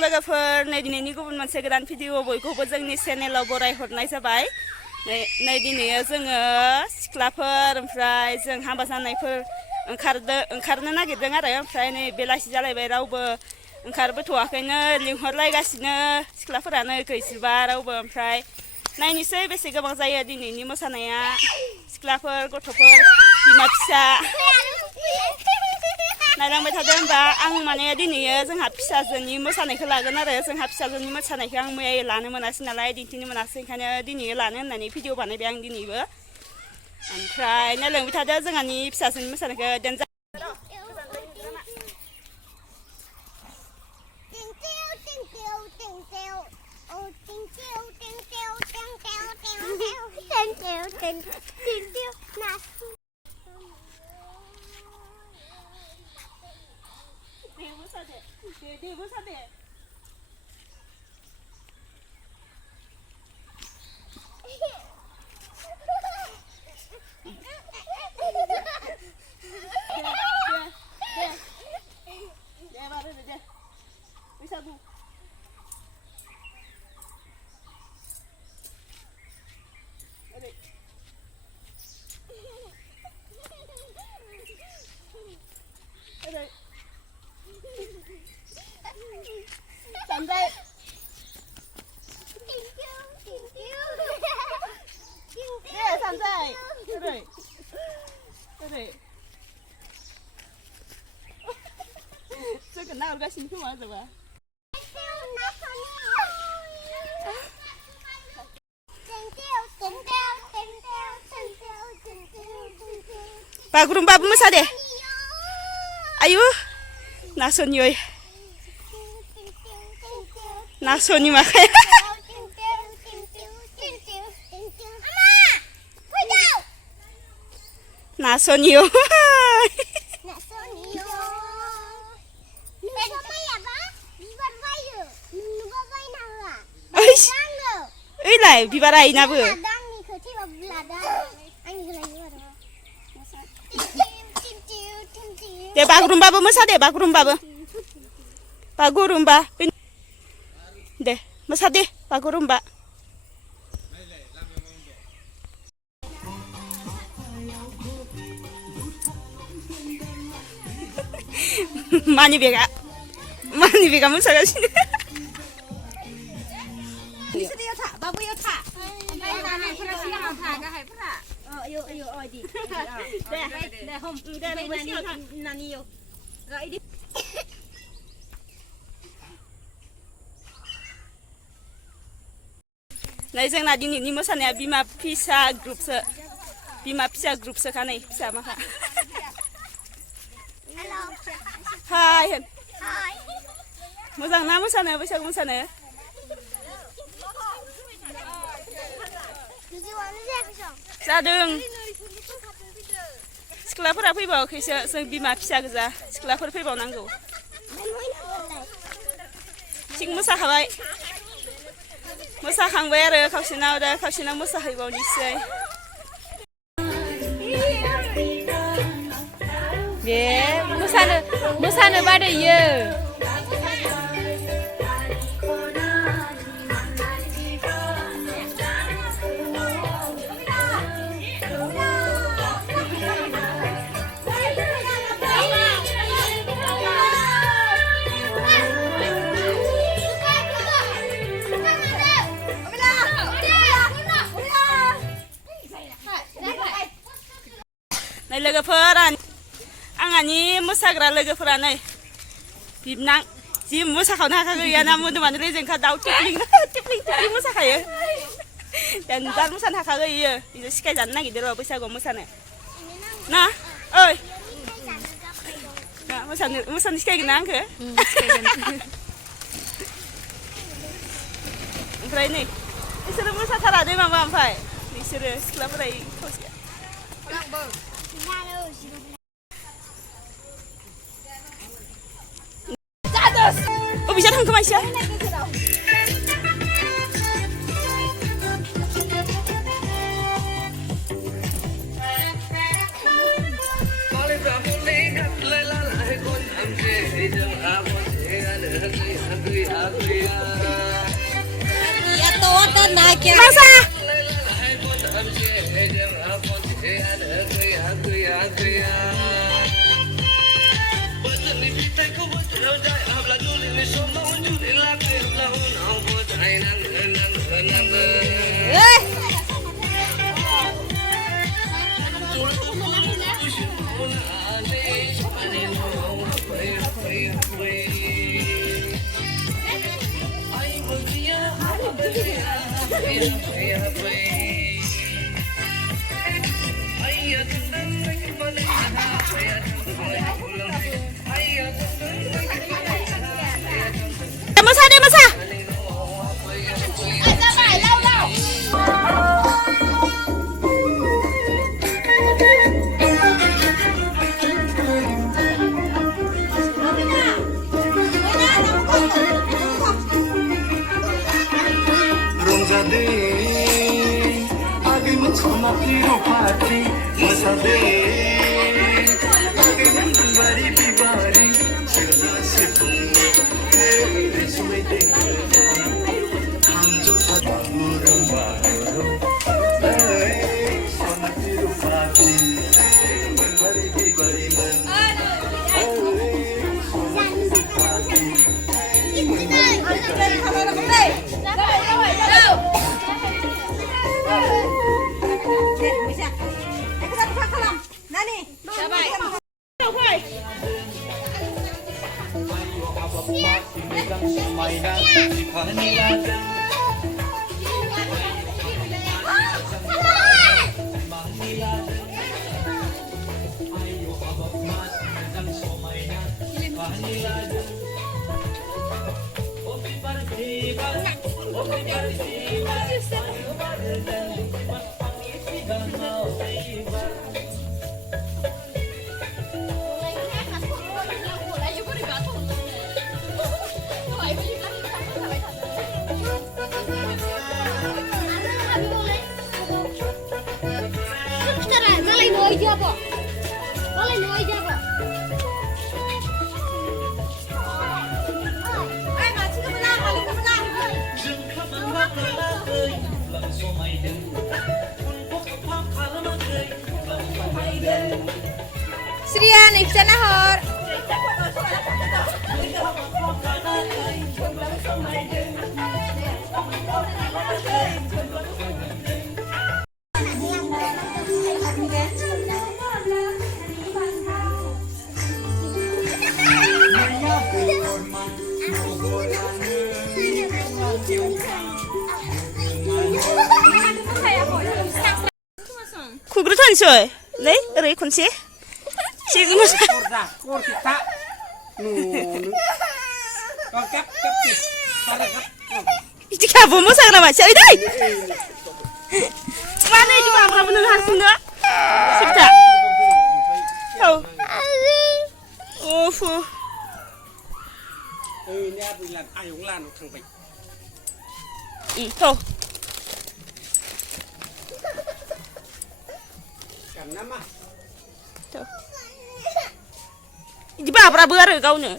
लोगोफोर नै दिनैनि गुबुन मोनसे गोदान भिडिअ बयखौबो जोंनि चेनेलाव बरायहरनाय जाबाय। नै दिनै जोङो सिख्लाफोर ओमफ्राय जों हाबा जानायफोर ओंखारनो नागिरदों आरो ओमफ्राय नै बेलासि जालायबाय रावबो ओंखारबोथ'वाखैनो लिंहरलायगासिनो सिख्लाफोरानो गैजोबा रावबो ओमफ्राय नायनोसै बेसे गोबां जायो दिनैनि मोसानाया सिख्लाफोर गथ'फोर बिमा फिसा नायलांबाय थादों होनबा आं माने दिनै जोंहा फिसाजोनि मोसानायखौ लागोन आरो जोंहा फिसाजोनि मोसानायखौ आं मैया लानो मोनासै नालाय दिन्थिनो मोनासै ओंखायनो दिनै लानो होननानै भिडिअ बानायबाय आं दिनैबो ओमफ्राय नायलांबाय थादों जोंहानि फिसाजोनि मोसानायखौ देनजार Bwisagu. Sampai. Ya, sampai. Terus. Terus. Saya kenal gak sih cuma coba. Bagurum babu masa deh. Ayo. Nasonyoy. Nasoni makanya. Nasonyo. Lai bibar ainabu. Deh bagurumba masa deh bagurumba. Bagurumba. Deh masa deh bagurumba. Mani bega masa gak sih? Babu yo tak. Hai pura siang tak ke hai pura. Oh yo di. Dah hom nani yo. Gai di. Nah जोंना दिनैनि मोसानाया बिमा फिसा ग्रुपसो खानै फिसा माखा. Hello. Hai. Hai. Moजां ना मोसानो बैसागु मोसानो? जादों सिख्लाफोरा फैबावाखैसो जों बिमा फिसा गोजा सिख्लाफोर फैबावनांगौ थिग मोसाखांबाय आरो खावसेनाव मोसाहैबावनोसै बे मोसानो बादायो लोगोफोर आंहानि मोसाग्रा लोगोफोरा नै बिबनां जि मोसाखावनो हाखागौ गैयाना मोदोमानो रेजेंखा दाउ टिप्लिं मोसाखायो देनजार मोसानो हाखागौ इयो बियो सिखायजानो नागिरदों र' बैसागुआव मोसानो ना ओइ मोसानो सिखायगोन ना आंखो ओमफ्राय नै बिसोरो मोसाथारा दे माबा ओमफ्राय बिसोरो सिख्लाफोरा खावसेया Oh bisa tangkap Aisyah? Masa Dia masa. Srian, ifsana hor. Kugrutan soy. Nei, rei kunci. Siapa mas? Kor kita, kap. Itu kamu mau sang nama cari dai. Mana itu apa benar hasilnya? Siapa? Oh, ini apa bilang ayung lan kang baik. Tuh. Karena mah. Di bawah berapa kau nih?